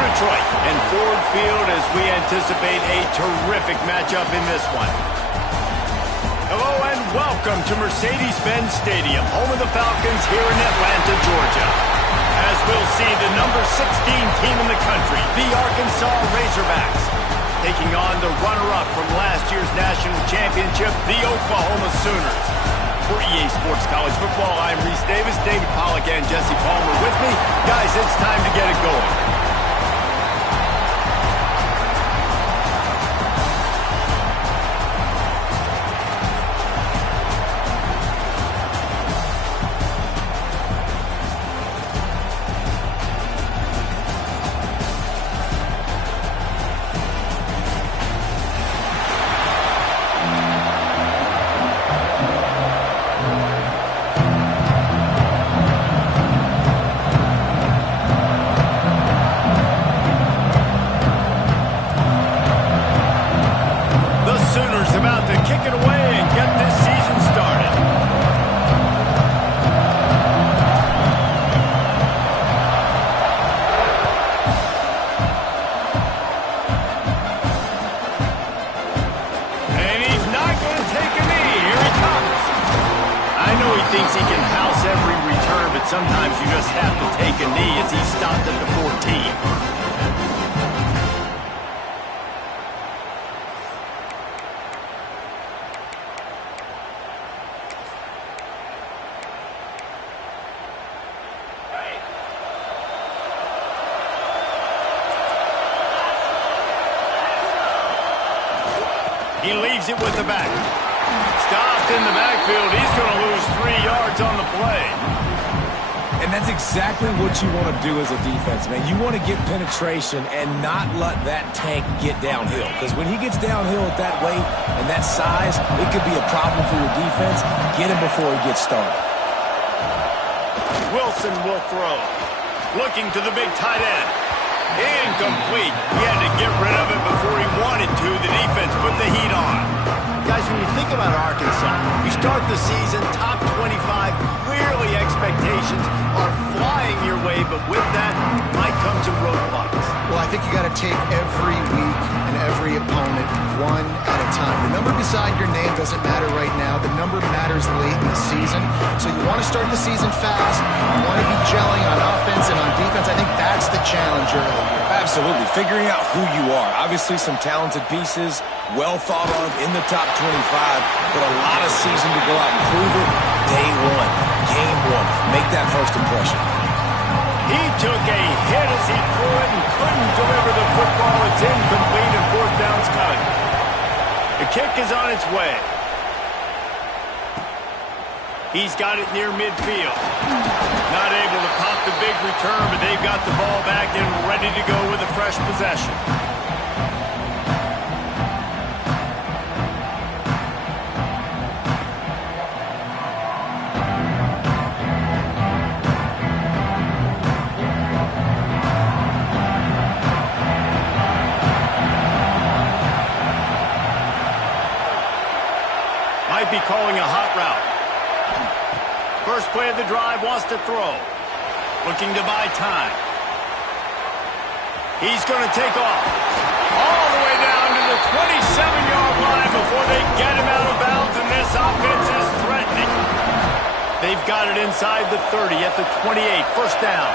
Detroit and Ford Field as we anticipate a terrific matchup in this one. Hello and welcome to Mercedes-Benz Stadium, home of the Falcons here in Atlanta, Georgia. As we'll see the number 16 team in the country, the Arkansas Razorbacks, taking on the runner-up from last year's national championship, the Oklahoma Sooners. For EA Sports College Football, I'm Reese Davis, David Pollack, and Jesse Palmer with me. Guys, it's time to get it going. Sometimes you just have to take a knee as he stopped at the 14. He leaves it with the back. Stopped in the backfield. He's going to lose 3 yards on the play. And that's exactly what you want to do as a defense, man. You want to get penetration and not let that tank get downhill. Because when he gets downhill at that weight and that size, it could be a problem for your defense. Get him before he gets started. Wilson will throw. Looking to the big tight end. Incomplete. He had to get rid of it before he wanted to. The defense put the heat on. Guys, when you think about Arkansas, you start the season top 25. Clearly expectations are flying your way, but with that might come some roadblocks. Well, I think you got to take every week and every opponent one at a time. The number beside your name doesn't matter right now. The number matters late in the season. So you want to start the season fast. You want to be gelling on offense and on defense. I think that's the challenge early. Absolutely. Figuring out who you are. Obviously some talented pieces, well thought of in the top 25, but a lot of season to go out and prove it. Day one, game one. Make that first impression. He took a hit as he threw it and couldn't deliver the football. It's incomplete and fourth down's coming. The kick is on its way. He's got it near midfield. Not able to pop the big return, but they've got the ball back and ready to go with a fresh possession. Might be calling a hot route. First play of the drive, wants to throw. Looking to buy time. He's going to take off. All the way down to the 27-yard line before they get him out of bounds, and this offense is threatening. They've got it inside the 30 at the 28, first down.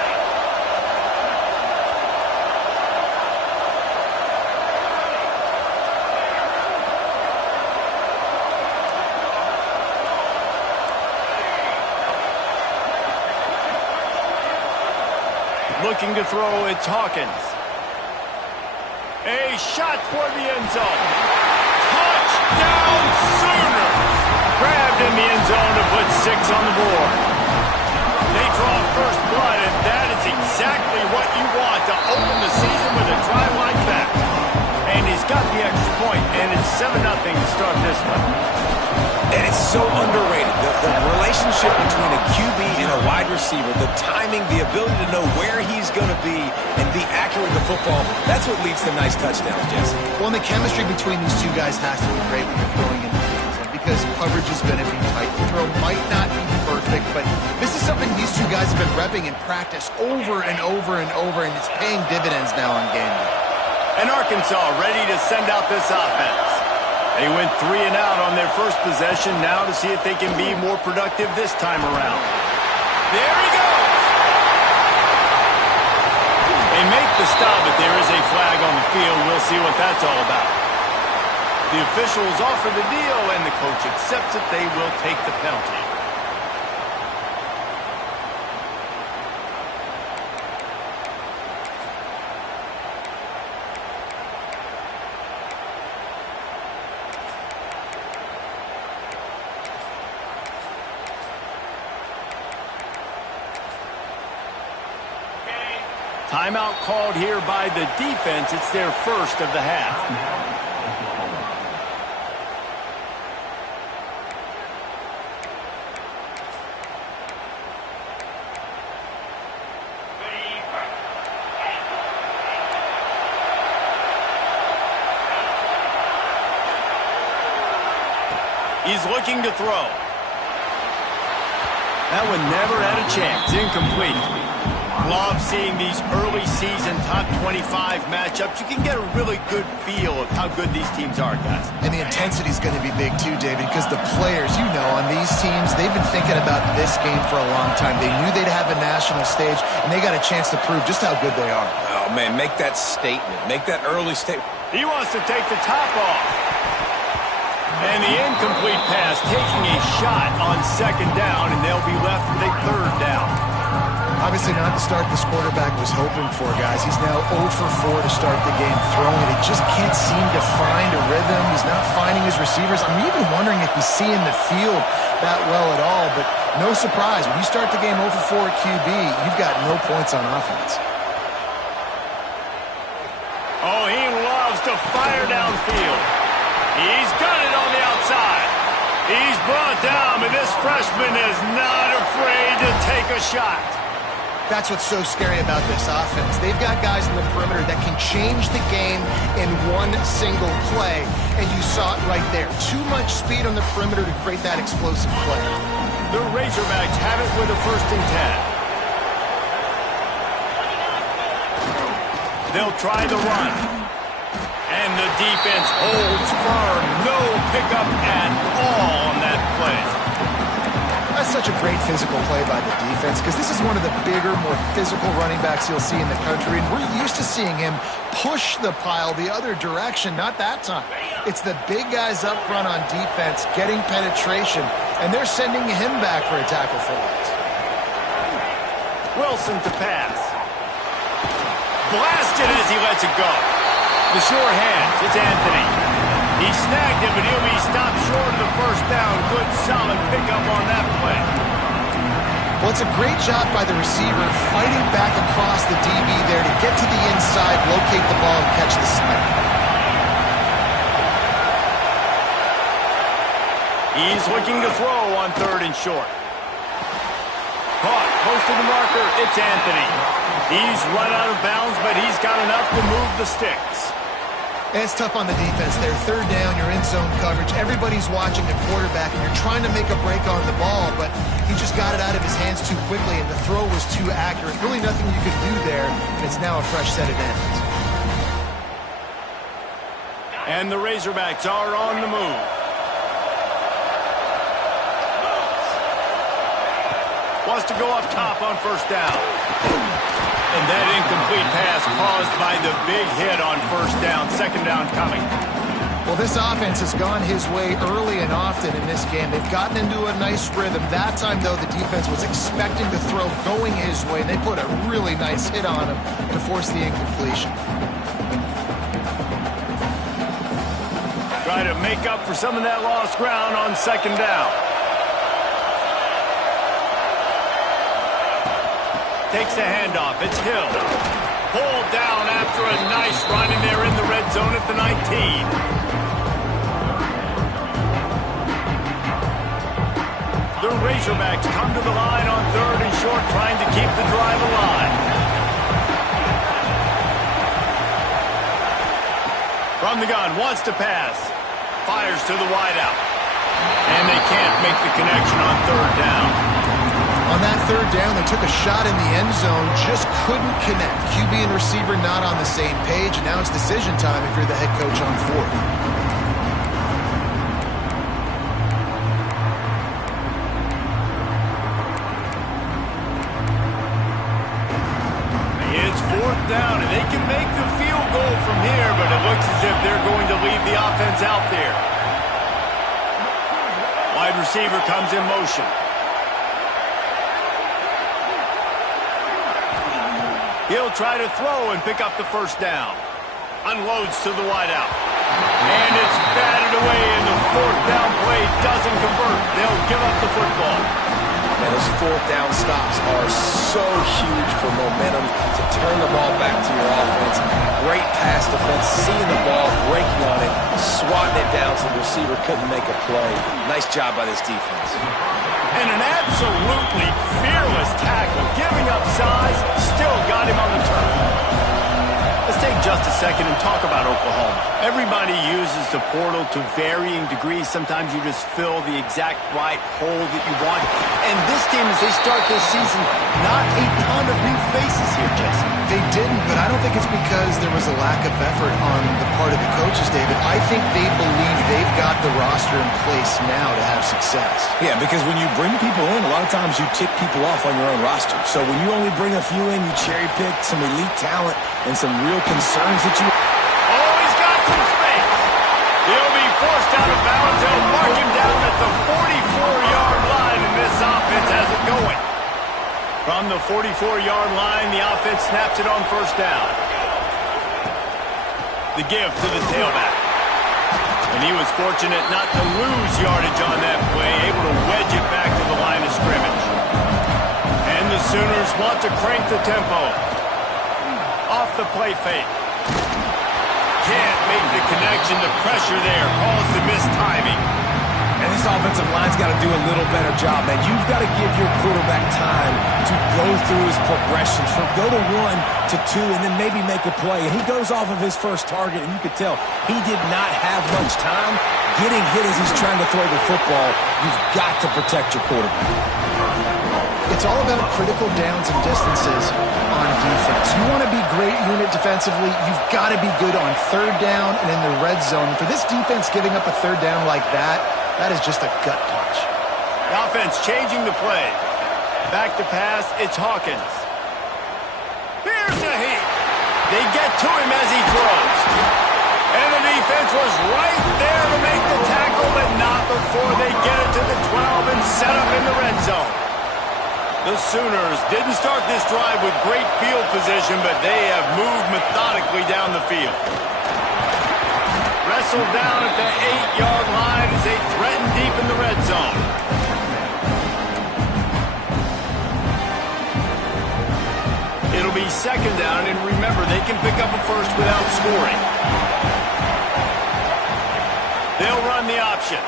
Looking to throw, it's Hawkins. A shot toward the end zone. Touchdown Sooners! Grabbed in the end zone to put 6 on the board. They draw first blood, and that is exactly what you want to open the season with a drive like that. And he's got the extra point, and it's 7-0 to start this one. And it's so underrated. The relationship between a QB and a wide receiver, the timing, the ability to know where he's going to be and be accurate with the football, that's what leads to nice touchdowns, Jesse. Well, and the chemistry between these two guys has to be great when you're throwing in the defense because coverage is going to be tight. The throw might not be perfect, perfect, but this is something these two guys have been repping in practice over and over and over, and it's paying dividends now on game day. And Arkansas ready to send out this offense. They went 3 and out on their first possession, now to see if they can be more productive this time around. There he goes! They make the stop, but there is a flag on the field. We'll see what that's all about. The officials offer the deal, and the coach accepts it. They will take the penalty. Timeout called here by the defense. It's their first of the half. He's looking to throw. That one never had a chance. Incomplete. Love seeing these early season top 25 matchups. You can get a really good feel of how good these teams are, guys. And the intensity is going to be big too, David, because the players, you know, on these teams, they've been thinking about this game for a long time. They knew they'd have a national stage, and they got a chance to prove just how good they are. Oh, man, make that statement. Make that early statement. He wants to take the top off. And the incomplete pass taking a shot on second down, and they'll be left with a third down. Obviously not the start this quarterback was hoping for, guys. He's now 0 for 4 to start the game throwing it. He just can't seem to find a rhythm. He's not finding his receivers. I'm even wondering if he's seeing the field that well at all. But no surprise, when you start the game 0 for 4 at QB, you've got no points on offense. Oh, he loves to fire downfield. He's got it on the outside. He's brought down, but this freshman is not afraid to take a shot. That's what's so scary about this offense. They've got guys in the perimeter that can change the game in one single play, and you saw it right there. Too much speed on the perimeter to create that explosive play. The Razorbacks have it with a 1st and 10. They'll try the run. And the defense holds firm. No pickup at all on that play. That's such a great physical play by the defense because this is one of the bigger, more physical running backs you'll see in the country, and we're used to seeing him push the pile the other direction. Not that time. It's the big guys up front on defense getting penetration, and they're sending him back for a tackle for loss. Wilson to pass. Blasted as he lets it go. The sure hands, it's Anthony. He snagged him, but he'll be stopped short of the first down. Good, solid pickup on that play. Well, it's a great job by the receiver fighting back across the DB there to get to the inside, locate the ball, and catch the snap. He's looking to throw on 3rd and short. Caught, close to the marker, it's Anthony. He's run out of bounds, but he's got enough to move the sticks. And it's tough on the defense there. 3rd down, you're in zone coverage. Everybody's watching the quarterback, and you're trying to make a break on the ball, but he just got it out of his hands too quickly, and the throw was too accurate. Really nothing you could do there, and it's now a fresh set of downs. And the Razorbacks are on the move. Wants to go up top on 1st down. And that incomplete pass caused by the big hit on 1st down. 2nd down coming. Well, this offense has gone his way early and often in this game. They've gotten into a nice rhythm. That time, though, the defense was expecting the throw going his way. They put a really nice hit on him to force the incompletion. Try to make up for some of that lost ground on 2nd down. Takes the handoff. It's Hill. Pulled down after a nice run, and they're in the red zone at the 19. The Razorbacks come to the line on 3rd and short, trying to keep the drive alive. From the gun, wants to pass. Fires to the wideout. And they can't make the connection on 3rd down. third down. They took a shot in the end zone, just couldn't connect. QB and receiver not on the same page, and now it's decision time if you're the head coach on fourth. It's fourth down, and they can make the field goal from here, but it looks as if they're going to leave the offense out there. Wide receiver comes in motion. He'll try to throw and pick up the first down. Unloads to the wideout. And it's batted away, and the fourth down play doesn't convert. They'll give up the football. And those fourth down stops are so huge for momentum to turn the ball back to your offense. Great pass defense, seeing the ball, breaking on it, swatting it down so the receiver couldn't make a play. Nice job by this defense. And an absolutely fearless tackle, giving up size, still got him on the turn. Let's take just a second and talk about Oklahoma. Everybody uses the portal to varying degrees. Sometimes you just fill the exact right hole that you want. And this team, as they start this season, not a ton of new faces here, Jesse. They didn't, but I don't think it's because there was a lack of effort on the part of the coaches, David. I think they believe they've got the roster in place now to have success. Yeah, because when you bring people in, a lot of times you tick people off on your own roster. So when you only bring a few in, you cherry pick some elite talent and some real concerns that you... Oh, he's got some space. He'll be forced out of bounds. They'll mark him down at the 44-yard line, and this offense has it going. From the 44-yard line, the offense snaps it on first down. The give to the tailback. And he was fortunate not to lose yardage on that play, able to wedge it back to the line of scrimmage. And the Sooners want to crank the tempo. Off the play fake. Can't make the connection. The pressure there caused the missed timing. And this offensive line's got to do a little better job, man. You've got to give your quarterback time to go through his progressions, from go to 1 to 2, and then maybe make a play. And he goes off of his first target, and you could tell he did not have much time getting hit as he's trying to throw the football. You've got to protect your quarterback. It's all about critical downs and distances on defense. You want to be great unit defensively, you've got to be good on third down and in the red zone. For this defense giving up a third down like that, that is just a gut punch. The offense changing the play. Back to pass, it's Hawkins. Here's a heat. They get to him as he throws. And the defense was right there to make the tackle, but not before they get it to the 12 and set up in the red zone. The Sooners didn't start this drive with great field position, but they have moved methodically down the field. Wrestled down at the 8-yard line as they threaten deep in the red zone. It'll be second down, and remember, they can pick up a first without scoring. They'll run the option.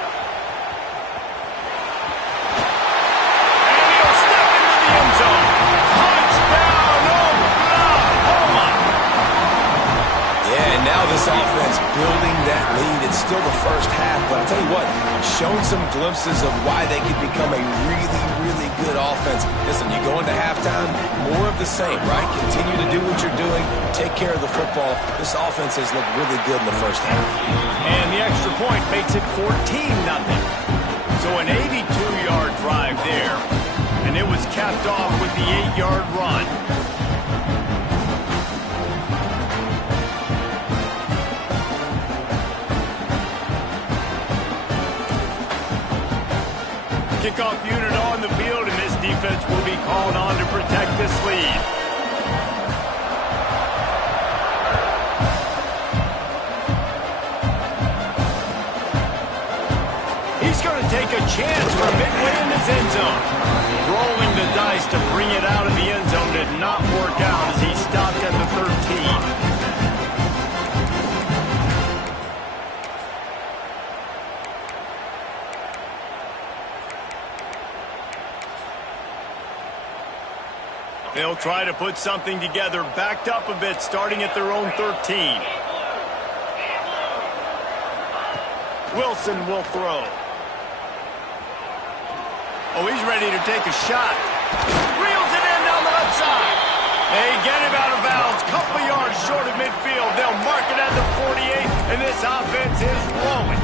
Now this offense building that lead. It's still the first half, but I'll tell you what, showing some glimpses of why they could become a really, really good offense. Listen, you go into halftime, more of the same, right? Continue to do what you're doing, take care of the football. This offense has looked really good in the first half. And the extra point makes it 14-0. So an 82-yard drive there, and it was capped off with the 8-yard run. Kickoff unit on the field, and this defense will be called on to protect this lead. He's going to take a chance from midway in his end zone. Rolling the dice to bring it out of the end zone did not work out as he stopped at the 13. They'll try to put something together, backed up a bit, starting at their own 13. Wilson will throw. Oh, he's ready to take a shot. They get him out of bounds, couple yards short of midfield. They'll mark it at the 48, and this offense is rolling.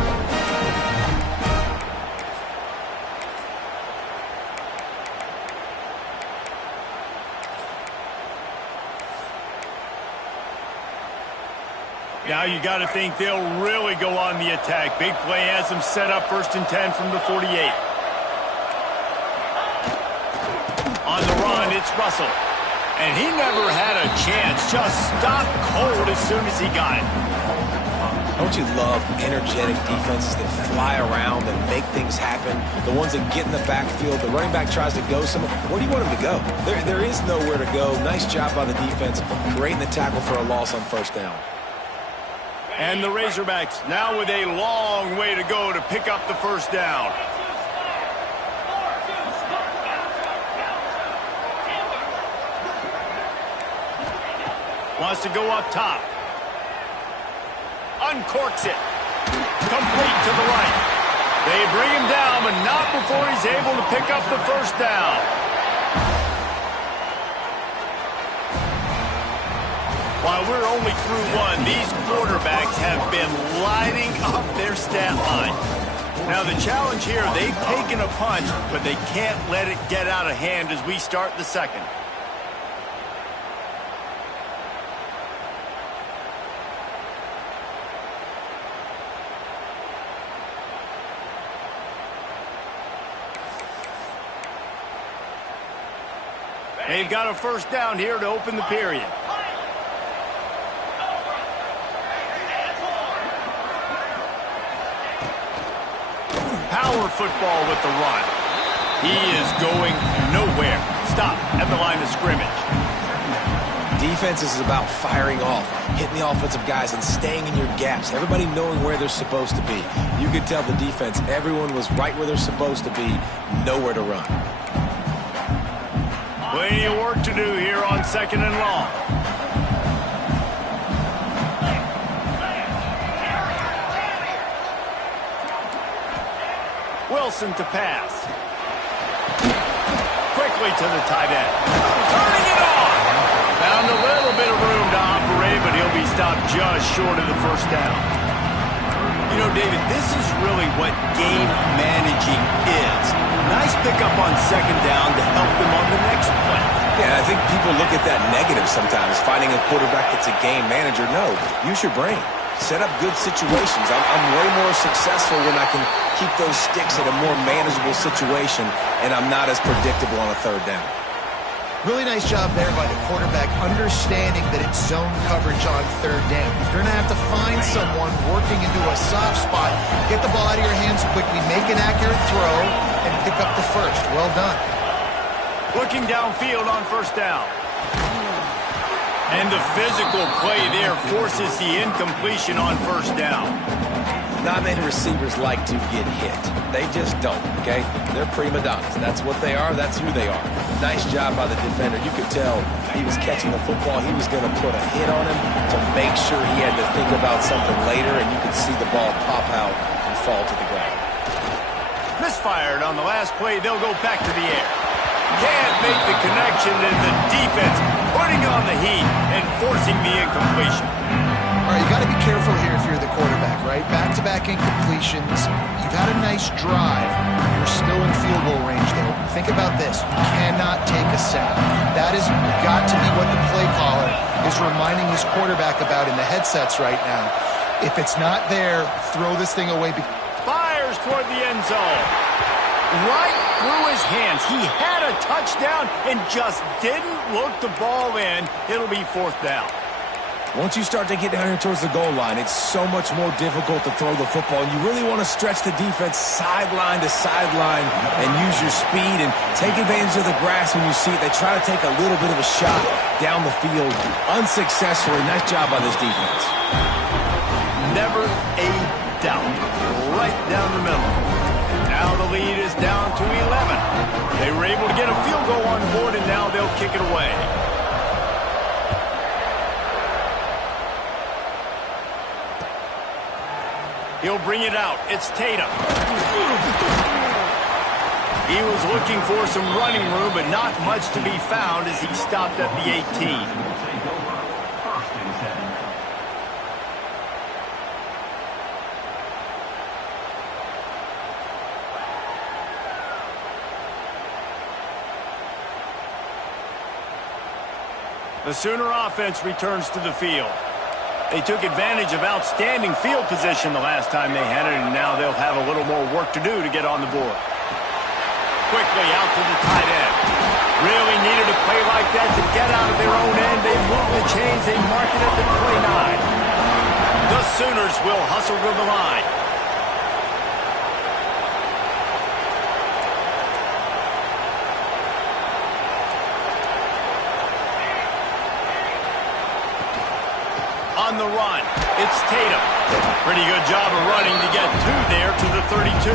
Now you got to think they'll really go on the attack. Big play has them set up 1st and 10 from the 48. On the run, it's Russell. And he never had a chance. Just stopped cold as soon as he got it. Don't you love energetic defenses that fly around and make things happen? The ones that get in the backfield, the running back tries to go somewhere. Where do you want him to go? There is nowhere to go. Nice job by the defense, creating the tackle for a loss on 1st down. And the Razorbacks now with a long way to go to pick up the 1st down. Wants to go up top. Uncorks it. Complete to the right. They bring him down, but not before he's able to pick up the 1st down. While we're only through one, these quarterbacks have been lighting up their stat line. Now the challenge here, they've taken a punch, but they can't let it get out of hand as we start the 2nd. They've got a 1st down here to open the period. Power football with the run. He is going nowhere. Stop at the line of scrimmage. Defense is about firing off, hitting the offensive guys, and staying in your gaps. Everybody knowing where they're supposed to be. You could tell the defense, everyone was right where they're supposed to be, nowhere to run. Plenty of work to do here on 2nd and long. Wilson to pass. Quickly to the tight end. Turning it on. Found a little bit of room to operate, but he'll be stopped just short of the 1st down. You know, David, this is really what game managing is. Nice pickup on 2nd down to help them on the next play. Yeah, I think people look at that negative sometimes, finding a quarterback that's a game manager. No, use your brain. Set up good situations. I'm way more successful when I can keep those sticks at a more manageable situation, and I'm not as predictable on a 3rd down. Really nice job there by the quarterback, understanding that it's zone coverage on 3rd down. You're going to have to find someone working into a soft spot, get the ball out of your hands quickly, make an accurate throw, and pick up the 1st. Well done. Looking downfield on 1st down. And the physical play there forces the incompletion on 1st down. Not many receivers like to get hit. They just don't, okay? They're prima donnas. That's what they are. That's who they are. Nice job by the defender. You could tell he was catching the football. He was going to put a hit on him to make sure he had to think about something later, and you could see the ball pop out and fall to the ground. Misfired on the last play. They'll go back to the air. Can't make the connection, and the defense putting on the heat and forcing the incompletion. All right, you got to be careful here if you're the quarterback, right? Back-to-back incompletions. You've had a nice drive. You're still in field goal range, though. Think about this. You cannot take a sack. That has got to be what the play caller is reminding his quarterback about in the headsets right now. If it's not there, throw this thing away. Fires toward the end zone. Right through his hands. He had a touchdown and just didn't look the ball in. It'll be 4th down. Once you start to get down here towards the goal line, it's so much more difficult to throw the football. And you really want to stretch the defense sideline to sideline and use your speed and take advantage of the grass when you see it. They try to take a little bit of a shot down the field unsuccessfully. Nice job by this defense. Never a doubt. Right down the middle. Now the lead is down to 11. They were able to get a field goal on board, and now they'll kick it away. He'll bring it out. It's Tatum. He was looking for some running room, but not much to be found as he stopped at the 18. The Sooner offense returns to the field. They took advantage of outstanding field position the last time they had it, and now they'll have a little more work to do to get on the board. Quickly out to the tight end. Really needed a play like that to get out of their own end. They move the chains. They mark it at the 29. The Sooners will hustle to the line. On the run, it's Tatum. Pretty good job of running to get there to the 32.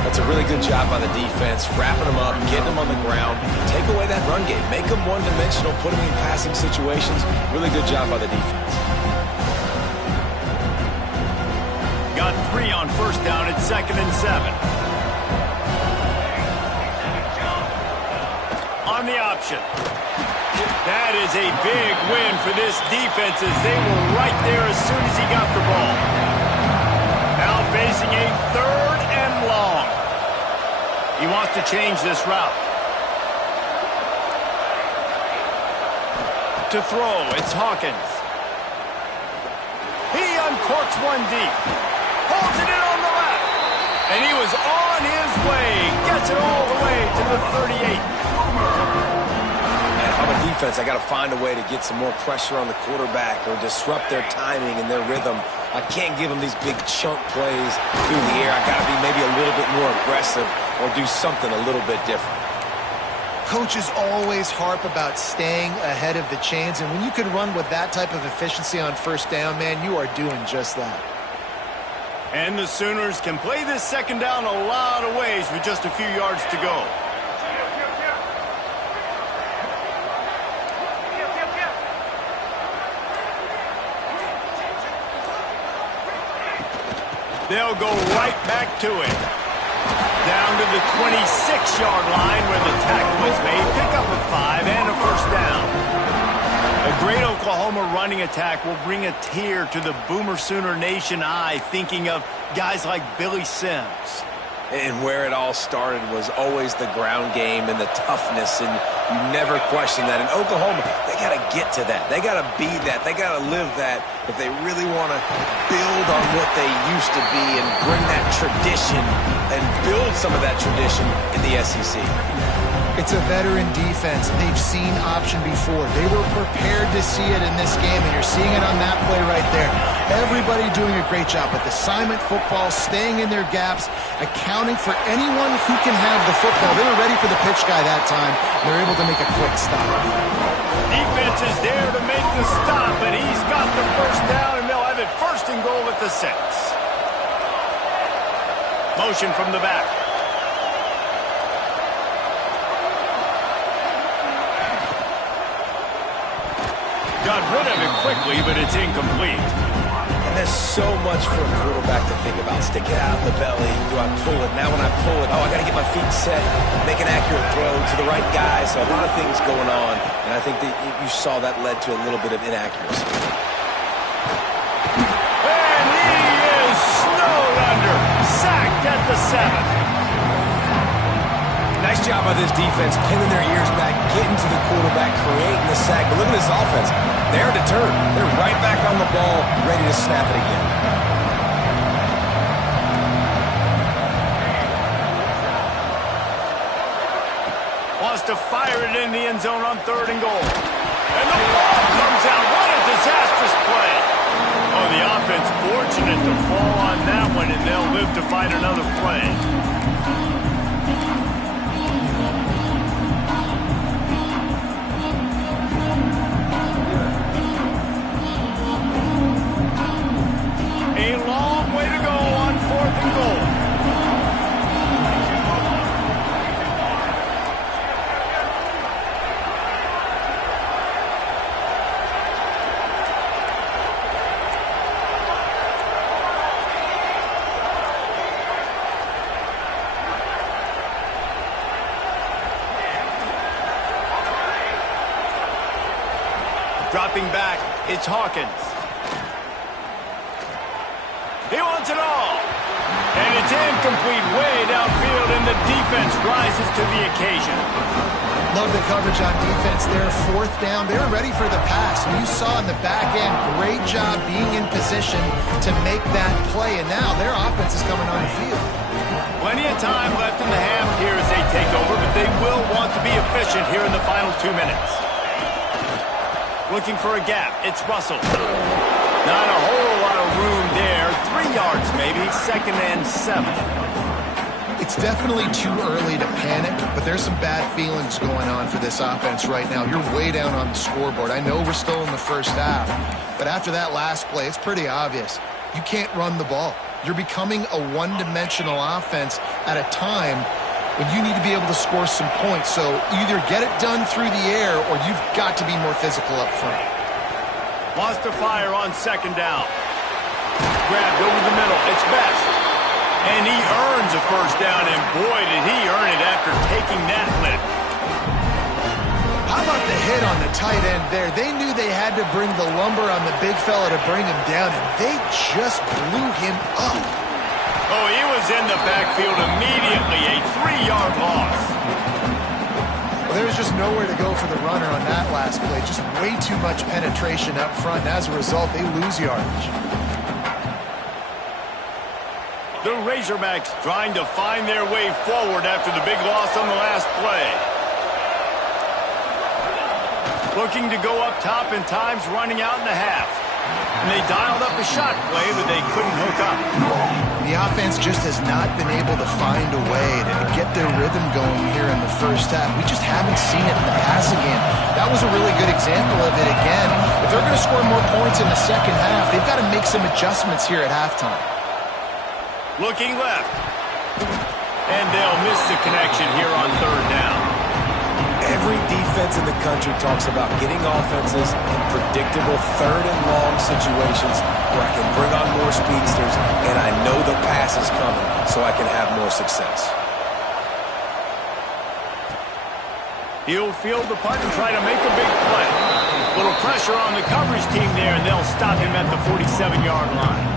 That's a really good job by the defense, wrapping them up, getting them on the ground, take away that run game, make them one-dimensional, put them in passing situations. Really good job by the defense. Got 3 on first down at 2nd and 7. On the option. That is a big win for this defense as they were right there as soon as he got the ball. Now facing a 3rd and long. He wants to change this route. To throw, it's Hawkins. He uncorks one deep. Holds it in on the left. And he was on his way. Gets it all the way to the 38. On the defense, I got to find a way to get some more pressure on the quarterback or disrupt their timing and their rhythm. I can't give them these big chunk plays through the air. I got to be maybe a little bit more aggressive or do something a little bit different. Coaches always harp about staying ahead of the chains, and when you can run with that type of efficiency on first down, man, you are doing just that. And the Sooners can play this second down a lot of ways with just a few yards to go. They'll go right back to it. Down to the 26-yard line where the tackle was made. Pick up a 5 and a first down. A great Oklahoma running attack will bring a tear to the Boomer Sooner Nation eye, thinking of guys like Billy Sims. And where it all started was always the ground game and the toughness, and you never question that. In Oklahoma, they got to get to that. They got to be that. They got to live that if they really want to build on what they used to be and bring that tradition and build some of that tradition in the SEC. It's a veteran defense. They've seen option before. They were prepared to see it in this game, and you're seeing it on that play right there. Everybody doing a great job with assignment football, staying in their gaps, accounting for anyone who can have the football. They were ready for the pitch guy that time. They're able to make a quick stop. Defense is there to make the stop, and he's got the first down, and they'll have it 1st and goal at the 6. Motion from the back. Got rid of it quickly, but it's incomplete. And there's so much for a quarterback to think about. Stick it out in the belly. Do I pull it? Now when I pull it, I got to get my feet set, make an accurate throw to the right guy. So a lot of things going on, and I think that you saw that led to a little bit of inaccuracy. And he is snowed under. Sacked at the 7. Nice job by this defense, pinning their ears back, getting to the quarterback, creating the sack. But look at this offense. They're deterred. They're right back on the ball, ready to snap it again. Wants to fire it in the end zone on 3rd and goal. And the ball comes out. What a disastrous play. Oh, the offense fortunate to fall on that one, and they'll live to fight another play. A long way to go on 4th and goal. Dropping back, it's Hawkins. He wants it all. And it's incomplete way downfield, and the defense rises to the occasion. Love the coverage on defense there. Fourth down. They were ready for the pass. You saw in the back end, great job being in position to make that play. And now their offense is coming on the field. Plenty of time left in the half here as they take over, but they will want to be efficient here in the final 2 minutes. Looking for a gap. It's Russell. Not a whole lot of room there. 3 yards maybe. 2nd and 7. It's definitely too early to panic, but there's some bad feelings going on for this offense right now. You're way down on the scoreboard. I know we're still in the first half, but after that last play, it's pretty obvious. You can't run the ball. You're becoming a one-dimensional offense at a time when you need to be able to score some points. So either get it done through the air or you've got to be more physical up front. Wants to fire on 2nd down. Grabbed over the middle. It's Best. And he earns a 1st down, and boy, did he earn it after taking that lick. How about the hit on the tight end there? They knew they had to bring the lumber on the big fella to bring him down, and they just blew him up. Oh, he was in the backfield immediately, a 3-yard loss. Well, there was just nowhere to go for the runner on that last play. Just way too much penetration up front, and as a result, they lose yardage. The Razorbacks trying to find their way forward after the big loss on the last play. Looking to go up top, and time's running out in the half. And they dialed up a shot play, but they couldn't hook up. The offense just has not been able to find a way to get their rhythm going here in the first half. We just haven't seen it in the passing game. That was a really good example of it again. If they're going to score more points in the second half, they've got to make some adjustments here at halftime. Looking left. And they'll miss the connection here on 3rd down. Every defense in the country talks about getting offenses in predictable 3rd and long situations where I can bring on more speedsters and I know the pass is coming so I can have more success. He'll field the punt and try to make a big play. Little pressure on the coverage team there, and they'll stop him at the 47-yard line.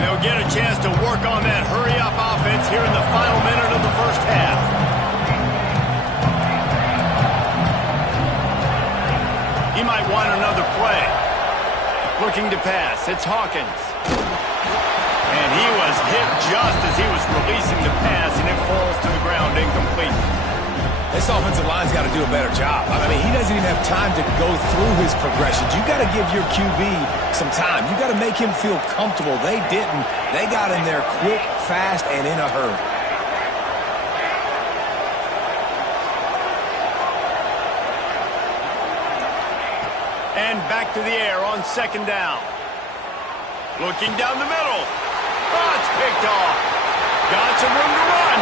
They'll get a chance to work on that hurry-up offense here in the final minute of the first half. He might want another play. Looking to pass. It's Hawkins. And he was hit just as he was releasing the pass, and it falls to the ground incomplete. This offensive line's got to do a better job. I mean, he doesn't even have time to go through his progressions. You got to give your QB some time. You got to make him feel comfortable. They didn't. They got in there quick, fast, and in a hurry. And back to the air on 2nd down. Looking down the middle. Oh, it's picked off. Got some room to run.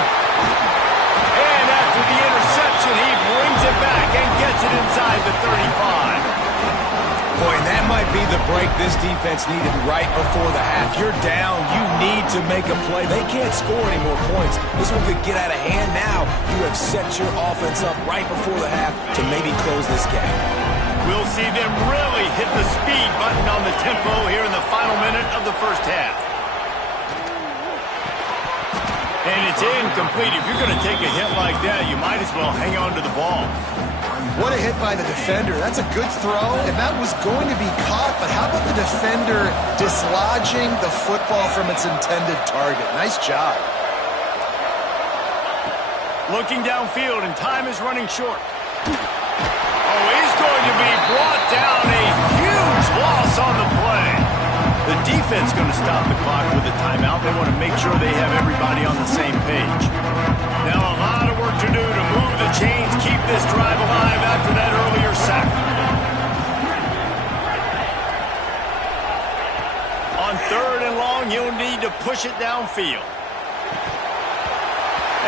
And after the interception, he brings it back and gets it inside the 35. Boy, and that might be the break this defense needed right before the half. You're down. You need to make a play. They can't score any more points. This one could get out of hand now. You have set your offense up right before the half to maybe close this gap. We'll see them really hit the speed button on the tempo here in the final minute of the first half. And it's incomplete. If you're going to take a hit like that, you might as well hang on to the ball. What a hit by the defender. That's a good throw, and that was going to be caught, but how about the defender dislodging the football from its intended target? Nice job. Looking downfield, and time is running short. Oh, he's going to be brought down. A huge loss on the play. The defense going to stop the clock with a timeout. They want to make sure they have everybody on the same page. Now a lot of work to do to move the chains, keep this drive alive after that earlier sack. On 3rd and long, you'll need to push it downfield.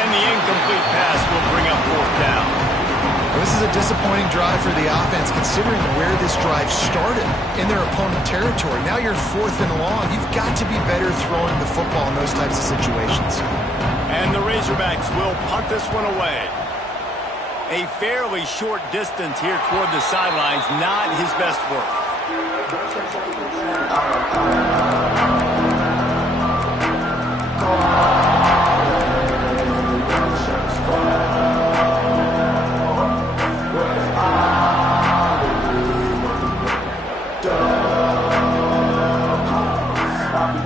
And the incomplete pass will bring up 4th down. This is a disappointing drive for the offense considering where this drive started in their opponent territory. Now you're 4th and long. You've got to be better throwing the football in those types of situations. And the Razorbacks will punt this one away. A fairly short distance here toward the sidelines, not his best work.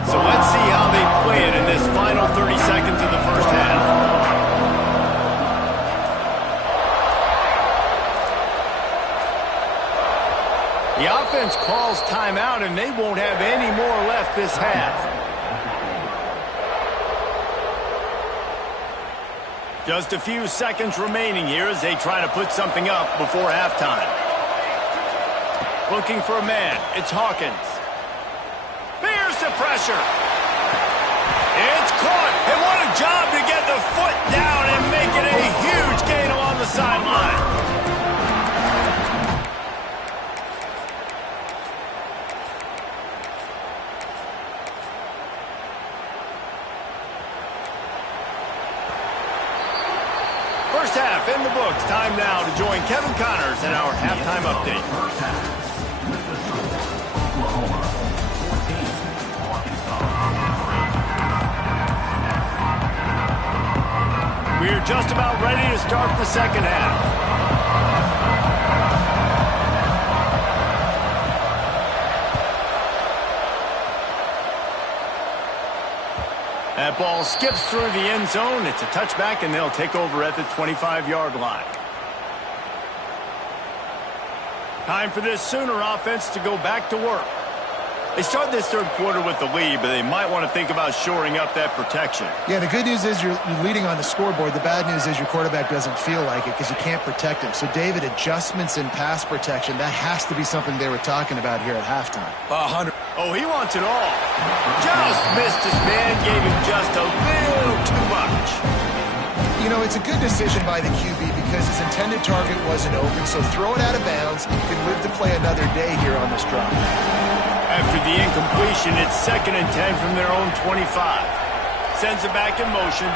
So let's see how they play it in this final 30 seconds of the first half. The offense calls timeout, and they won't have any more left this half. Just a few seconds remaining here as they try to put something up before halftime. Looking for a man. It's Hawkins. Here's the pressure. It's caught. And what a job to get the foot down and make it a huge gain along the sideline. First half in the books. Time now to join Kevin Connors in our halftime update. First half, Minnesota, Oklahoma, 14, Arkansas. We're just about ready to start the second half. That ball skips through the end zone. It's a touchback, and they'll take over at the 25-yard line. Time for this Sooner offense to go back to work. They start this third quarter with the lead, but they might want to think about shoring up that protection. Yeah, the good news is you're leading on the scoreboard. The bad news is your quarterback doesn't feel like it because you can't protect him. So, David, adjustments in pass protection, that has to be something they were talking about here at halftime. 100. Oh, he wants it all. Just missed his man, gave him just a little too much. You know, it's a good decision by the QB because his intended target wasn't open, so throw it out of bounds. He can live to play another day here on this drive. After the incompletion, it's 2nd and 10 from their own 25. Sends it back in motion.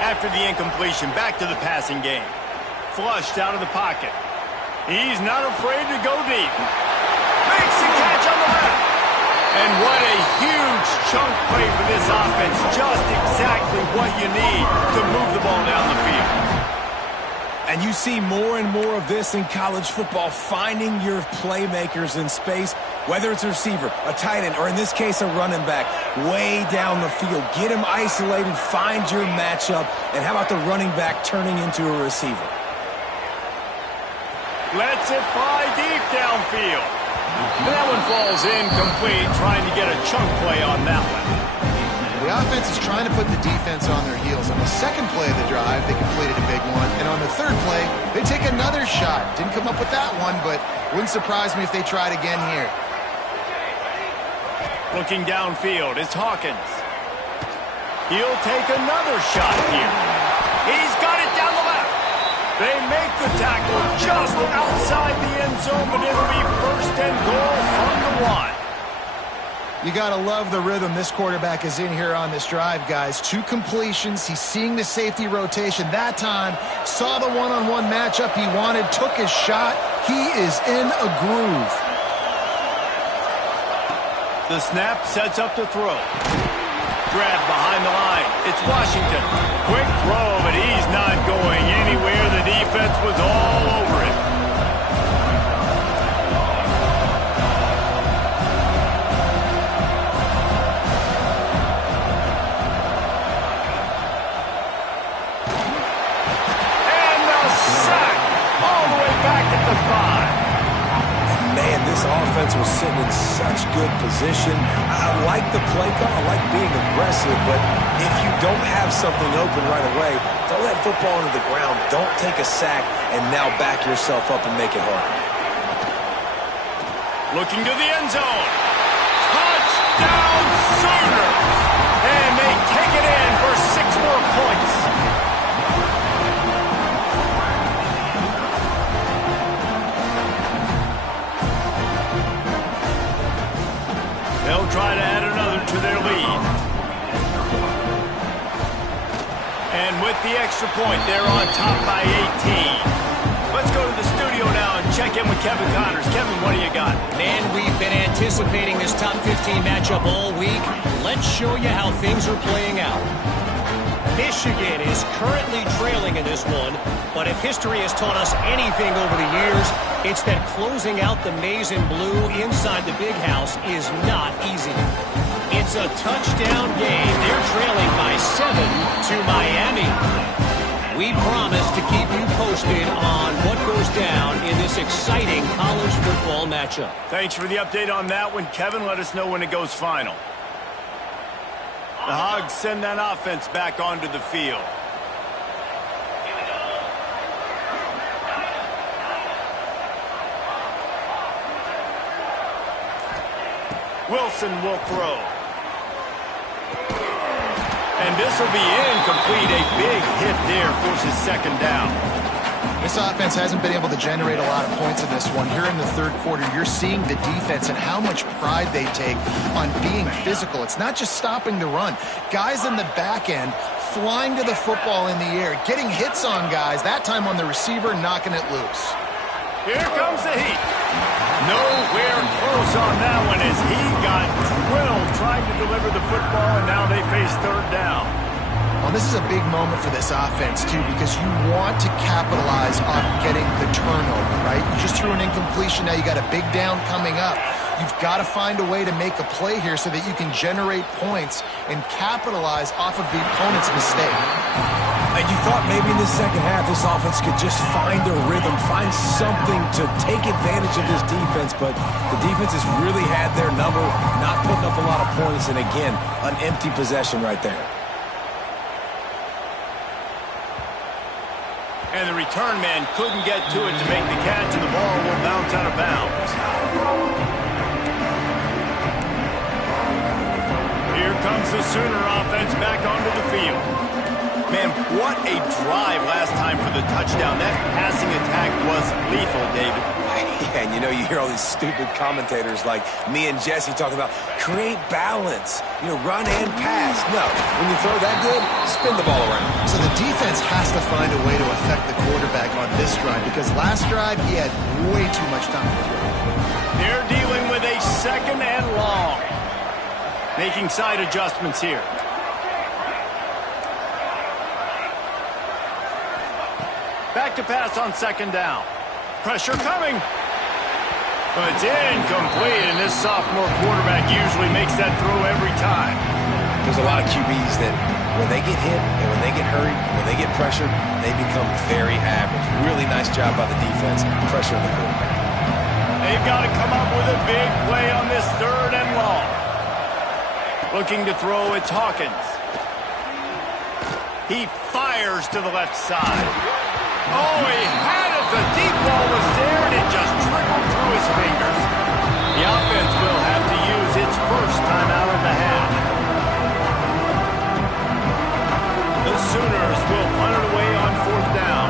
After the incompletion, back to the passing game. Flushed out of the pocket. He's not afraid to go deep. Makes the catch on the left. And what a huge chunk play for this offense. Just exactly what you need to move the ball down the field. And you see more and more of this in college football, finding your playmakers in space, whether it's a receiver, a tight end, or in this case, a running back, way down the field. Get him isolated, find your matchup, and how about the running back turning into a receiver? Lets it fly deep downfield. And that one falls incomplete, trying to get a chunk play on that one. The offense is trying to put the defense on their heels. On the second play of the drive, they completed a big one. And on the third play, they take another shot. Didn't come up with that one, but wouldn't surprise me if they tried again here. Looking downfield, it's Hawkins. He'll take another shot here. He's got it down the left. They make the tackle just outside the end zone, but it'll be 1st and goal from the 1. You got to love the rhythm this quarterback is in here on this drive, guys. 2 completions. He's seeing the safety rotation. That time, saw the one-on-one matchup he wanted, took his shot. He is in a groove. The snap sets up the throw. Grab behind the line. It's Washington. Quick throw, but he's not going anywhere. The defense was all over it. Offense was sitting in such good position. I like the play call. I like being aggressive, but if you don't have something open right away, throw that football into the ground. Don't take a sack and now back yourself up and make it hard. Looking to the end zone. Touchdown Sooner! And they take it in for 6 more points. They'll try to add another to their lead. And with the extra point, they're on top by 18. Let's go to the studio now and check in with Kevin Connors. Kevin, what do you got? Man, we've been anticipating this top 15 matchup all week. Let's show you how things are playing out. Michigan is currently trailing in this one, but if history has taught us anything over the years, it's that closing out the maize and blue inside the big house is not easy. It's a touchdown game. They're trailing by 7 to Miami. We promise to keep you posted on what goes down in this exciting college football matchup. Thanks for the update on that one, Kevin. Let us know when it goes final. The Hogs send that offense back onto the field. Wilson will throw. And this will be incomplete. A big hit there forces second down. This offense hasn't been able to generate a lot of points in this one. Here in the third quarter, you're seeing the defense and how much pride they take on being physical. It's not just stopping the run. Guys in the back end flying to the football in the air, getting hits on guys, that time on the receiver, knocking it loose. Here comes the heat. Nowhere close on that one as he got drilled trying to deliver the football, and now they face third down. Well, this is a big moment for this offense, too, because you want to capitalize on getting the turnover, right? You just threw an incompletion. Now you got a big down coming up. You've got to find a way to make a play here so that you can generate points and capitalize off of the opponent's mistake. And you thought maybe in the second half this offense could just find a rhythm, find something to take advantage of this defense, but the defense has really had their number, not putting up a lot of points, and again, an empty possession right there. And the return man couldn't get to it to make the catch, and the ball will bounce out of bounds. Here comes the Sooner offense back onto the field. Man, what a drive last time for the touchdown. That passing attack was lethal, David. Yeah, and you know, you hear all these stupid commentators like me and Jesse talking about create balance, you know, run and pass. No, when you throw that good, spin the ball around. So the defense has to find a way to affect the quarterback on this drive because last drive he had way too much time to throw. They're dealing with a second and long. Making side adjustments here. Back to pass on second down. Pressure coming. But it's incomplete, and this sophomore quarterback usually makes that throw every time. There's a lot of QBs that when they get hit and when they get hurried and when they get pressured, they become very average. Really nice job by the defense, pressuring the quarterback. They've got to come up with a big play on this third and long. Looking to throw, it's Hawkins. He fires to the left side. Oh, he had it. The deep ball was there, and it just trickled through his fingers. The offense will have to use its first time out of the half. The Sooners will punt it away on fourth down.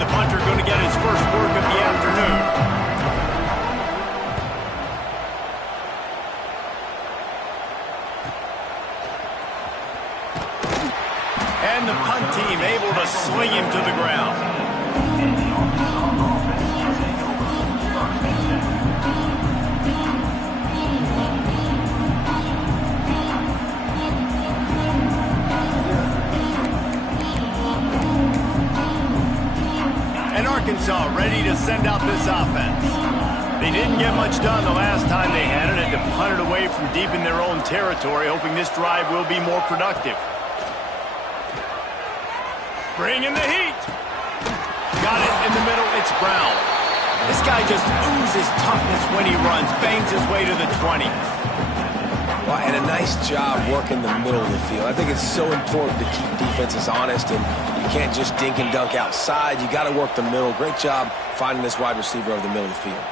The punter going to get his first work of the afternoon. And the punt team able to sling him to the ground. And Arkansas ready to send out this offense. They didn't get much done the last time they had it, and to punt it away from deep in their own territory, hoping this drive will be more productive. Bring in the heat. Got it in the middle. It's Brown. This guy just oozes toughness when he runs. Bangs his way to the 20. Well, and a nice job working the middle of the field. I think it's so important to keep defenses honest, and you can't just dink and dunk outside. You got to work the middle. Great job finding this wide receiver over the middle of the field.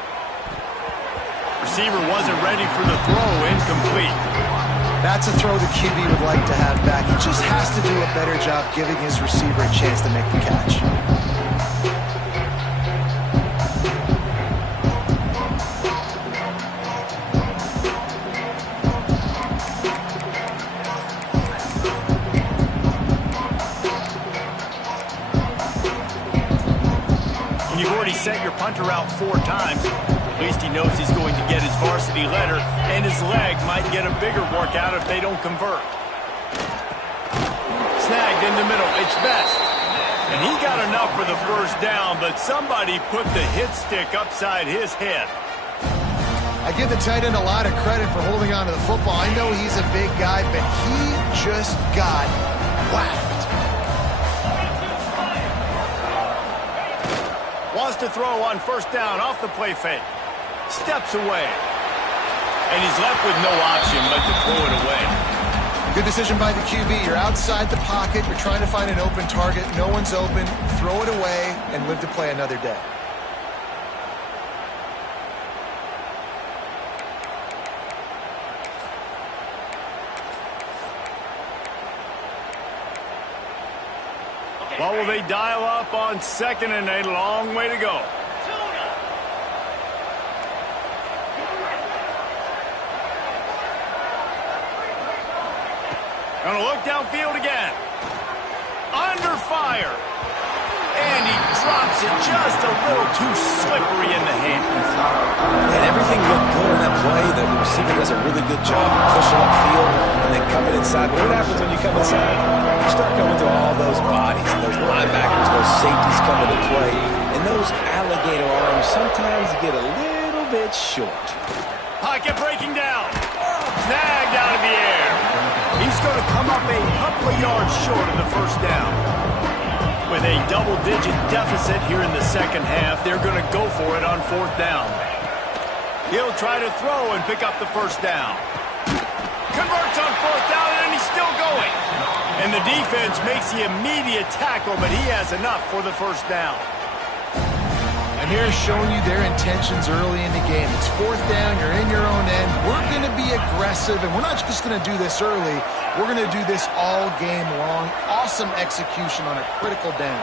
Receiver wasn't ready for the throw. Incomplete. That's a throw the QB would like to have back. He just has to do a better job giving his receiver a chance to make the catch. punter out 4 times. At least he knows he's going to get his varsity letter, and his leg might get a bigger workout if they don't convert. Snagged in the middle. It's Best. And he got enough for the first down, but somebody put the hit stick upside his head. I give the tight end a lot of credit for holding on to the football. I know he's a big guy, but he just got whacked. Wants to throw on first down off the play fake. Steps away. And he's left with no option but to throw it away. Good decision by the QB. You're outside the pocket. You're trying to find an open target. No one's open. Throw it away and live to play another day. What will they dial up on 2nd and a long way to go? Gonna look downfield again. Under fire. And he drops it just a little too slippery in the hands. And everything looked good on that play. The receiver does a really good job of pushing upfield and then coming inside. But what happens when you come inside? You start coming through all those bodies, and those linebackers, those safeties come into play. And those alligator arms sometimes get a little bit short. Pocket breaking down. Snagged out of the air. He's going to come up a couple of yards short of the first down. With a double-digit deficit here in the second half, they're going to go for it on 4th down. He'll try to throw and pick up the first down. Converts on 4th down, and he's still going. And the defense makes the immediate tackle, but he has enough for the first down. And they're showing you their intentions early in the game. It's 4th down, you're in your own end. We're going to be aggressive, and we're not just going to do this early. We're going to do this all game long. Awesome execution on a critical down.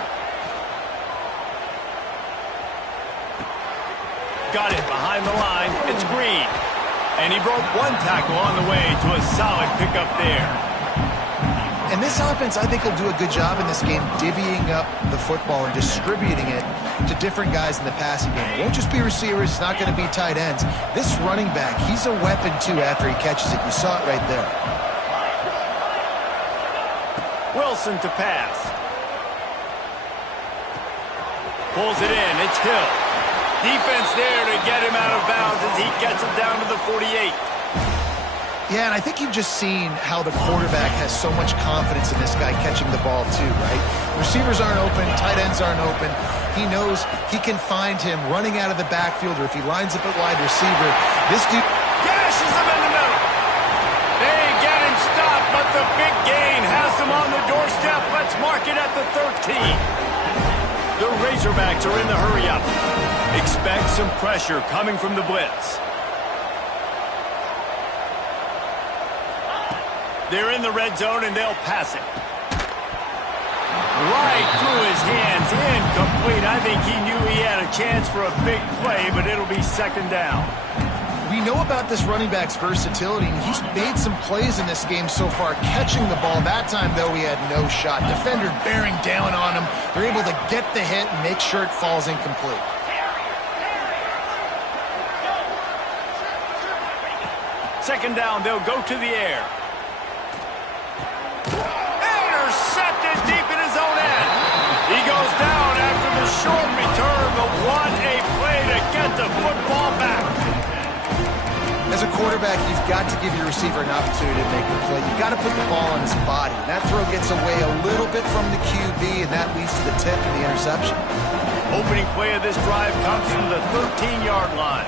Got it behind the line. It's Green. And he broke 1 tackle on the way to a solid pickup there. And this offense, I think, will do a good job in this game divvying up the football and distributing it to different guys in the passing game. It won't just be receivers. It's not going to be tight ends. This running back, he's a weapon, too, after he catches it. You saw it right there. Wilson to pass. Pulls it in. It's Hill. Defense there to get him out of bounds as he gets it down to the 48. Yeah, and I think you've just seen how the quarterback has so much confidence in this guy catching the ball too, right? Receivers aren't open, tight ends aren't open. He knows he can find him running out of the backfield, or if he lines up at wide receiver, this dude gashes him in the middle. They get him stopped, but the big gain has him on the doorstep. Let's mark it at the 13. The Razorbacks are in the hurry-up. Expect some pressure coming from the blitz. They're in the red zone, and they'll pass it. Right through his hands, incomplete. I think he knew he had a chance for a big play, but it'll be 2nd down. We know about this running back's versatility, and he's made some plays in this game so far, catching the ball. That time, though, he had no shot. Defender bearing down on him. They're able to get the hit and make sure it falls incomplete. Second down, they'll go to the air. Intercepted deep in his own end. He goes down after the short return, but what a play to get the football back. As a quarterback, you've got to give your receiver an opportunity to make the play. You've got to put the ball on his body. And that throw gets away a little bit from the QB, and that leads to the tip and the interception. Opening play of this drive comes from the 13-yard line.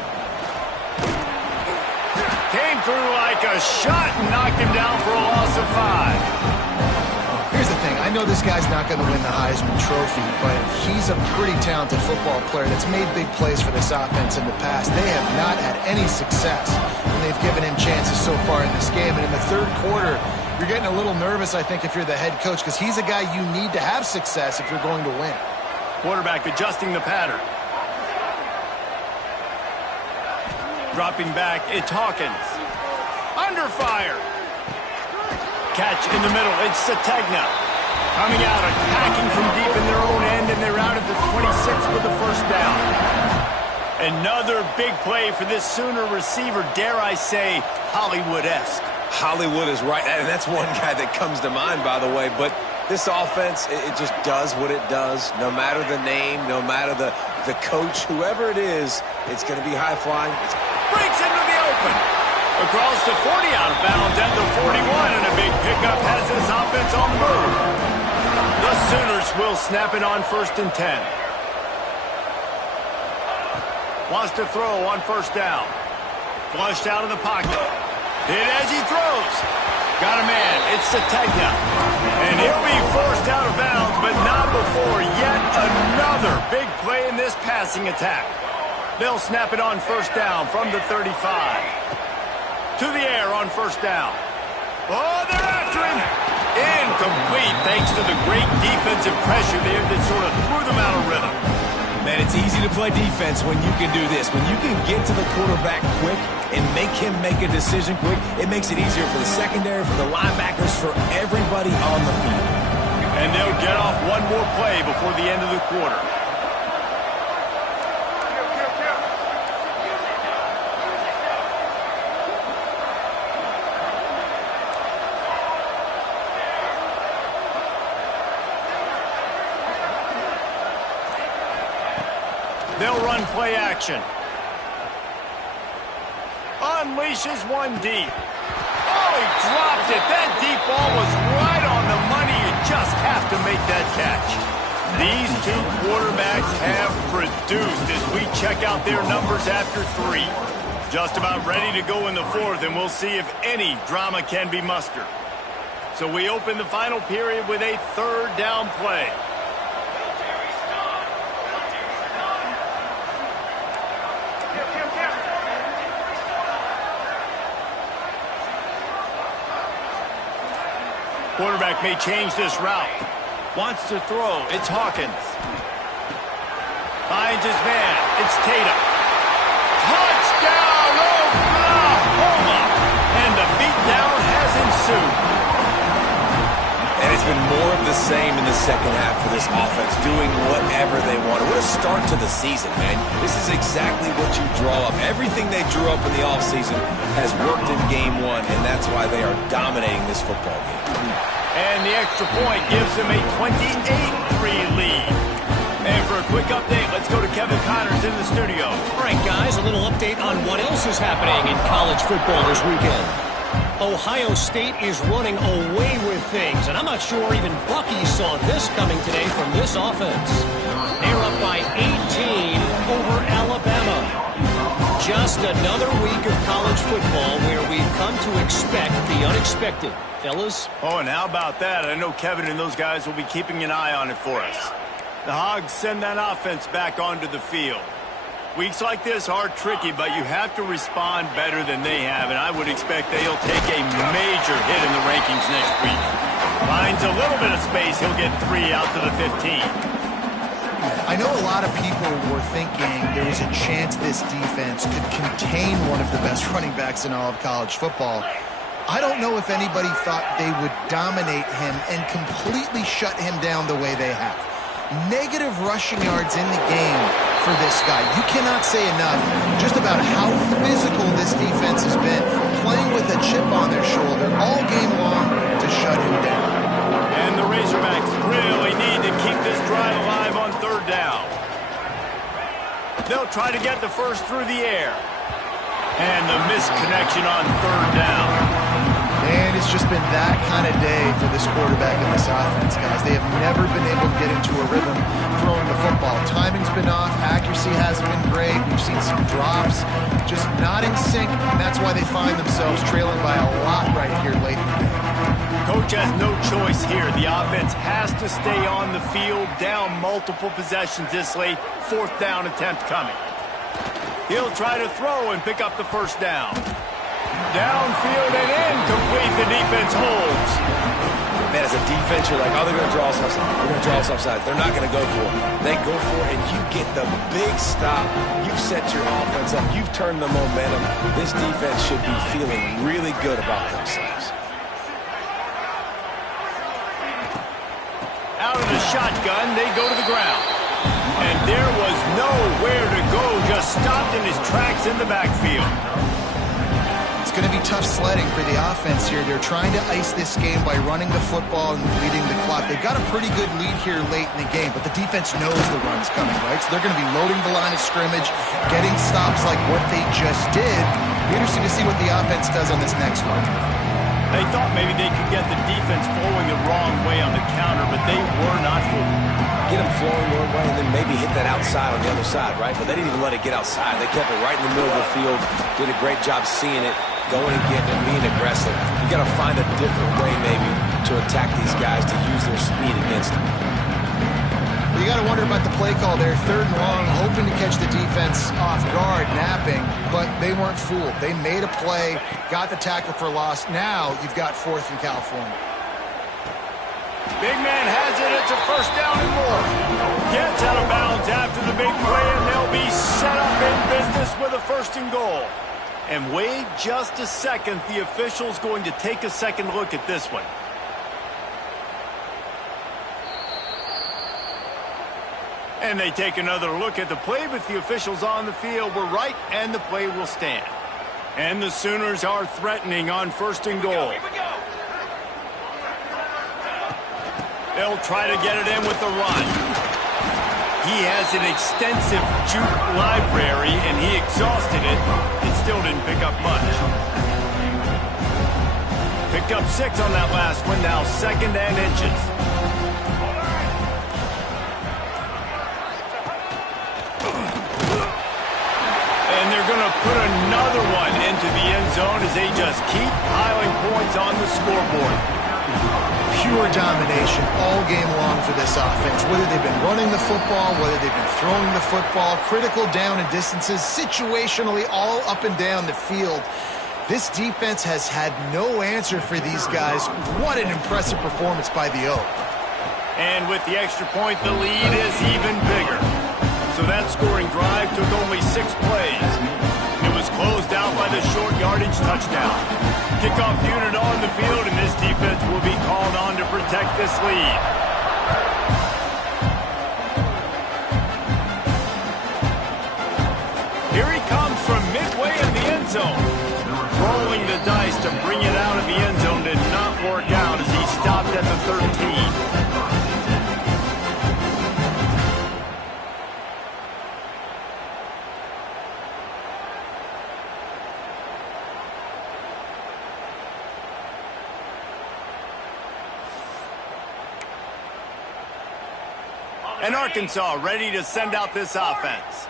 Came through like a shot and knocked him down for a loss of 5. Here's the thing. I know this guy's not going to win the Heisman Trophy, but he's a pretty talented football player that's made big plays for this offense in the past. They have not had any success when they've given him chances so far in this game. And in the third quarter, you're getting a little nervous, I think, if you're the head coach, because he's a guy you need to have success if you're going to win. Quarterback adjusting the pattern. Dropping back, it's Hawkins. Under fire. Catch in the middle, it's Sategna. Coming out, attacking from deep in their own end, and they're out at the 26 with the first down. Another big play for this Sooner receiver, dare I say, Hollywood-esque. Hollywood is right, and that's one guy that comes to mind, by the way. But this offense, it just does what it does. No matter the name, no matter the coach, whoever it is, it's going to be high-flying. Breaks into the open. Across the 40, out of bounds at the 41, and a big pickup has this offense on the move. The Sooners will snap it on 1st and 10. Wants to throw on 1st down. Flushed out of the pocket. Hit as he throws. Got a man. It's Sategna. And he'll be forced out of bounds, but not before yet another big play in this passing attack. They'll snap it on 1st down from the 35. To the air on 1st down. Oh, they're after him. Incomplete thanks to the great defensive pressure there that sort of threw them out of rhythm. Man, it's easy to play defense when you can do this. When you can get to the quarterback quick and make him make a decision quick, it makes it easier for the secondary, for the linebackers, for everybody on the field. And they'll get off one more play before the end of the quarter. They'll run play action. Unleashes one deep. Oh, he dropped it. That deep ball was right on the money. You just have to make that catch. These two quarterbacks have produced as we check out their numbers after 3. Just about ready to go in the 4th, and we'll see if any drama can be mustered. So we open the final period with a 3rd down play. Quarterback may change this route. Wants to throw. It's Hawkins. Finds his man. It's Tatum. Touchdown, Oklahoma! And the beatdown has ensued. And it's been more of the same in the second half for this offense, doing whatever they want. What a start to the season, man. This is exactly what you draw up. Everything they drew up in the offseason has worked in game 1, and that's why they are dominating this football game. And the extra point gives them a 28-3 lead. And for a quick update, let's go to Kevin Connors in the studio. All right, guys, a little update on what else is happening in college football this weekend. Ohio State is running away with things, and I'm not sure even Bucky saw this coming today from this offense. They're up by 18 over Alabama. Just another week of college football where we've come to expect the unexpected. Fellas? Oh, and how about that? I know Kevin and those guys will be keeping an eye on it for us. The Hogs send that offense back onto the field. Weeks like this are tricky, but you have to respond better than they have, and I would expect they'll take a major hit in the rankings next week. Finds a little bit of space, he'll get 3 out to the 15. I know a lot of people were thinking there was a chance this defense could contain one of the best running backs in all of college football. I don't know if anybody thought they would dominate him and completely shut him down the way they have. Negative rushing yards in the game for this guy. You cannot say enough just about how physical this defense has been, playing with a chip on their shoulder all game long to shut him down. And the Razorbacks really need to keep this drive alive on 3rd down. They'll try to get the first through the air. And the missed connection on 3rd down. And it's just been that kind of day for this quarterback and this offense, guys. They have never been able to get into a rhythm throwing the football. Timing's been off. Accuracy hasn't been great. We've seen some drops. Just not in sync, and that's why they find themselves trailing by a lot right here late in the game. Coach has no choice here. The offense has to stay on the field, down multiple possessions this late. 4th down attempt coming. He'll try to throw and pick up the 1st down. Downfield and incomplete. The defense holds. Man, as a defense, you're like, oh, they're going to draw us offside. They're going to draw us offside. They're not going to go for it. They go for it, and you get the big stop. You've set your offense up. You've turned the momentum. This defense should be feeling really good about themselves. Out of the shotgun, they go to the ground. And there was nowhere to go, just stopped in his tracks in the backfield. It's going to be tough sledding for the offense here. They're trying to ice this game by running the football and leading the clock. They've got a pretty good lead here late in the game, but the defense knows the run's coming, right? So they're going to be loading the line of scrimmage, getting stops like what they just did. Be interesting to see what the offense does on this next one. They thought maybe they could get the defense flowing the wrong way on the counter, but they were not fooled. Get them flowing one way and then maybe hit that outside on the other side, right? But they didn't even let it get outside. They kept it right in the middle of the field, did a great job seeing it, going and getting it, being aggressive. You got to find a different way maybe to attack these guys, to use their speed against them. You got to wonder about the play call there. 3rd and long, hoping to catch the defense off guard, napping, but they weren't fooled. They made a play, got the tackle for loss. Now you've got 4th in California. Big man has it. It's a first down and more. Gets out of bounds after the big play, and they'll be set up in business with a 1st and goal. And wait just a second. The official's going to take a second look at this one. And they take another look at the play, but the officials on the field were right, and the play will stand. And the Sooners are threatening on 1st and goal. They'll try to get it in with the run. He has an extensive juke library, and he exhausted it. It still didn't pick up much. Picked up 6 on that last one, now 2nd and inches. And they're going to put another one into the end zone as they just keep piling points on the scoreboard. Pure domination all game long for this offense. Whether they've been running the football, whether they've been throwing the football, critical down and distances, situationally all up and down the field. This defense has had no answer for these guys. What an impressive performance by the Oak. And with the extra point, the lead is even bigger. So that scoring drive took only 6 plays. It was closed out by the short yardage touchdown. Kickoff unit on the field, and this defense will be called on to protect this lead. Here he comes from midway in the end zone. Rolling the dice to bring it out of the end zone did not work out as he stopped at the 13. And Arkansas ready to send out this offense.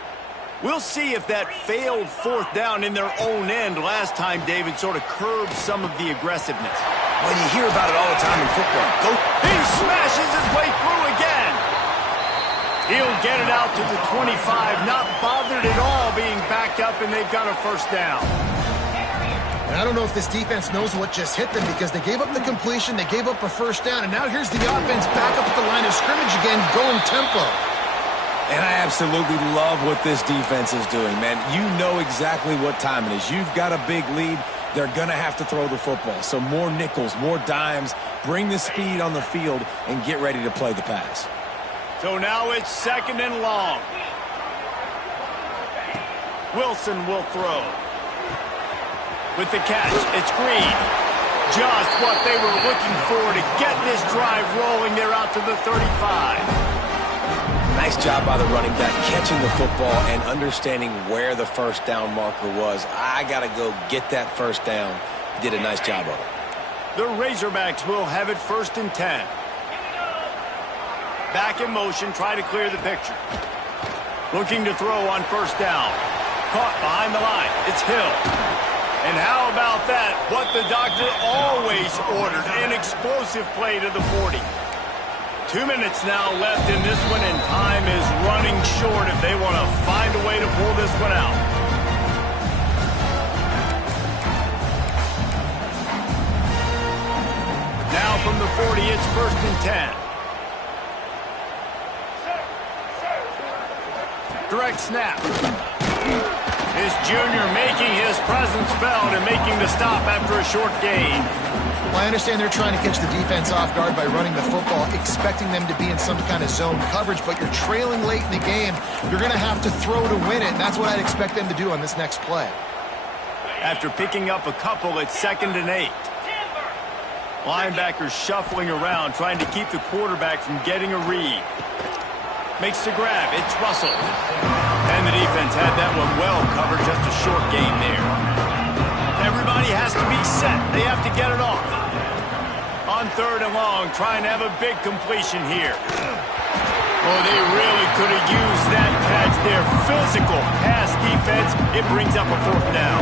We'll see if that failed 4th down in their own end last time, David, sort of curbed some of the aggressiveness. Well, you hear about it all the time in football. He smashes his way through again. He'll get it out to the 25, not bothered at all being backed up, and they've got a 1st down. And I don't know if this defense knows what just hit them because they gave up the completion, they gave up a 1st down, and now here's the offense back up at the line of scrimmage again, going tempo. And I absolutely love what this defense is doing, man. You know exactly what time it is. You've got a big lead. They're going to have to throw the football. So more nickels, more dimes, bring the speed on the field, and get ready to play the pass. So now it's 2nd and long. Wilson will throw. With the catch, it's Green. Just what they were looking for to get this drive rolling. They're out to the 35. Nice job by the running back, catching the football and understanding where the 1st down marker was. I got to go get that 1st down. Did a nice job of it. The Razorbacks will have it 1st and 10. Back in motion, try to clear the picture. Looking to throw on 1st down. Caught behind the line. It's Hill. And how about that? What the doctor always ordered, an explosive play to the 40. 2 minutes now left in this one, and time is running short if they want to find a way to pull this one out. Now from the 40, it's 1st and 10. Direct snap. This junior making his presence felt and making the stop after a short gain. Well, I understand they're trying to catch the defense off guard by running the football, expecting them to be in some kind of zone coverage, but you're trailing late in the game. You're going to have to throw to win it, and that's what I'd expect them to do on this next play. After picking up a couple, it's 2nd and 8. Linebackers shuffling around, trying to keep the quarterback from getting a read. Makes the grab. It's Russell. And the defense had that one well covered. Just a short gain there. Everybody has to be set. They have to get it off. On 3rd and long, trying to have a big completion here. Oh, they really could have used that catch there. Physical pass defense. It brings up a 4th down.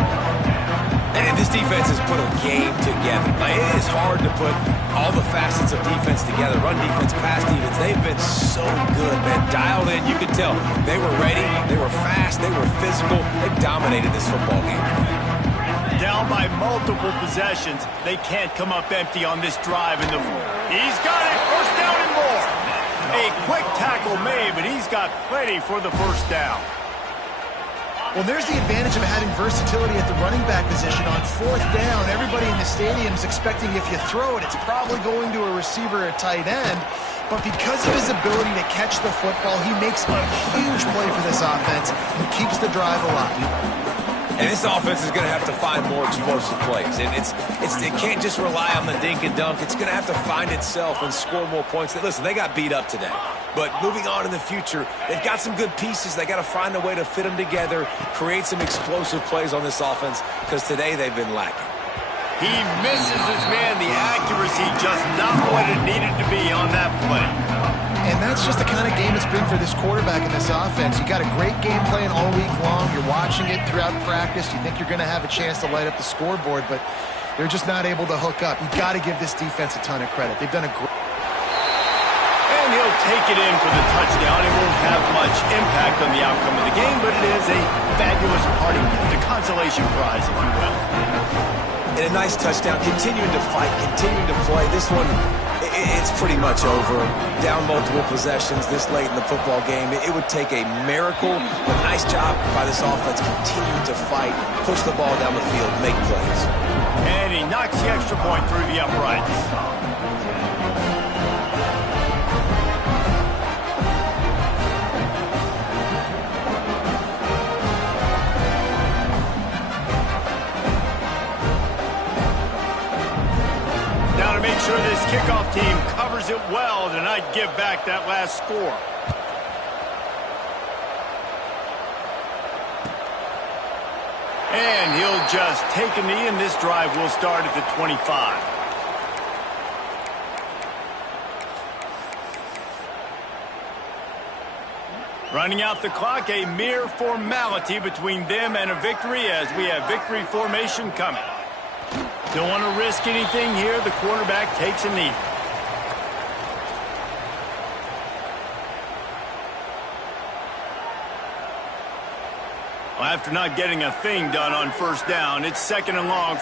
And this defense has put a game together. Like, it is hard to put all the facets of defense together. Run defense, pass defense. They've been so good, man. Dialed in, you could tell. They were ready. They were fast. They were physical. They dominated this football game. Down by multiple possessions. They can't come up empty on this drive. He's got it. 1st down and more. A quick tackle made, but he's got plenty for the 1st down. Well, there's the advantage of having versatility at the running back position. On 4th down, everybody in the stadium is expecting if you throw it, it's probably going to a receiver or tight end. But because of his ability to catch the football, he makes a huge play for this offense and keeps the drive alive. And this offense is going to have to find more explosive plays. And it can't just rely on the dink and dunk. It's going to have to find itself and score more points. Listen, they got beat up today. But moving on in the future, they've got some good pieces. They got to find a way to fit them together, create some explosive plays on this offense, because today they've been lacking. He misses his man. The accuracy just not what it needed to be on that play. And that's just the kind of game it's been for this quarterback in this offense. You got a great game plan all week long. You're watching it throughout practice. You think you're going to have a chance to light up the scoreboard, but they're just not able to hook up. You got to give this defense a ton of credit. They've done a great... And he'll take it in for the touchdown. It won't have much impact on the outcome of the game, but it is a fabulous parting gift, a consolation prize, if you will. And a nice touchdown, continuing to fight, continuing to play. This one, it's pretty much over. Down multiple possessions this late in the football game. It would take a miracle, but nice job by this offense continuing to fight, push the ball down the field, make plays. And he knocks the extra point through the uprights. Make sure this kickoff team covers it well to not give back that last score. And he'll just take a knee, and this drive will start at the 25. Running out the clock, a mere formality between them and a victory as we have victory formation coming. Don't want to risk anything here. The quarterback takes a knee. Well, after not getting a thing done on 1st down, it's 2nd and long.